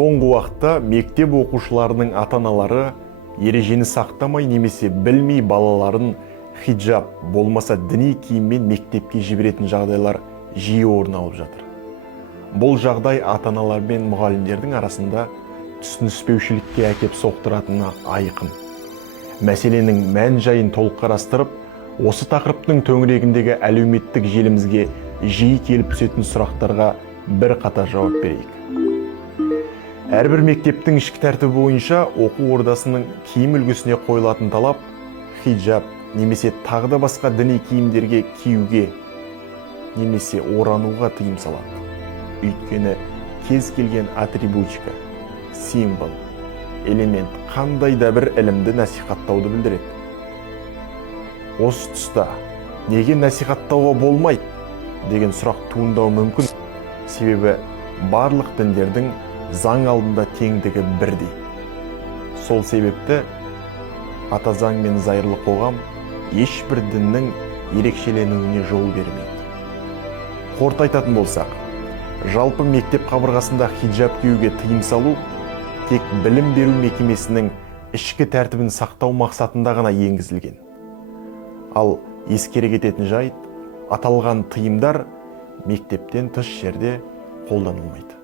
Соңғы уақытта мектеп оқушыларының ата-аналары ережені сақтамай немесе білмей балаларын хиджаб болмаса діни киіммен мектепке жіберетін жағдайлар жиі орын алып жатыр. Бұл жағдай ата-аналар мен мұғалімдердің арасында түсініспеушілікке әкеп соқтыратыны айқын. Мәселенің мән-жайын толық қарастырып, осы тақырыптың төңірегіндегі әлеуметтік желімізге жиі келіп түсетін сұрақтарға бір қатар жауап берейік. Әрбір мектептің ішкі тәртібі бойынша оқу ордасының киім үлгісіне қойылатын талап хиджаб немесе тағы да басқа діни киімдерге киюге немесе орануға тыйым салады. Өйткені кез келген атрибутика, символ, элемент қандай да бір ілімді насихаттауды білдіреді. Осы тұста неге насихаттауға болмайды деген сұрақ туындауы мүмкін. Себебі барлық діндердің заң алдында теңдігі бірдей. Сол себепті ата заң мен зайырлы қоғам ешбір діннің ерекшеленуіне жол бермейді. Қорыта айтатын болсақ, жалпы мектеп қабырғасында хиджаб киюге тыйым салу тек білім беру мекемесінің ішкі тәртібін сақтау мақсатында ғана енгізілген. Ал ескере кететін жайт, аталған тыйымдар мектептен тыс жерде қолданылмайды.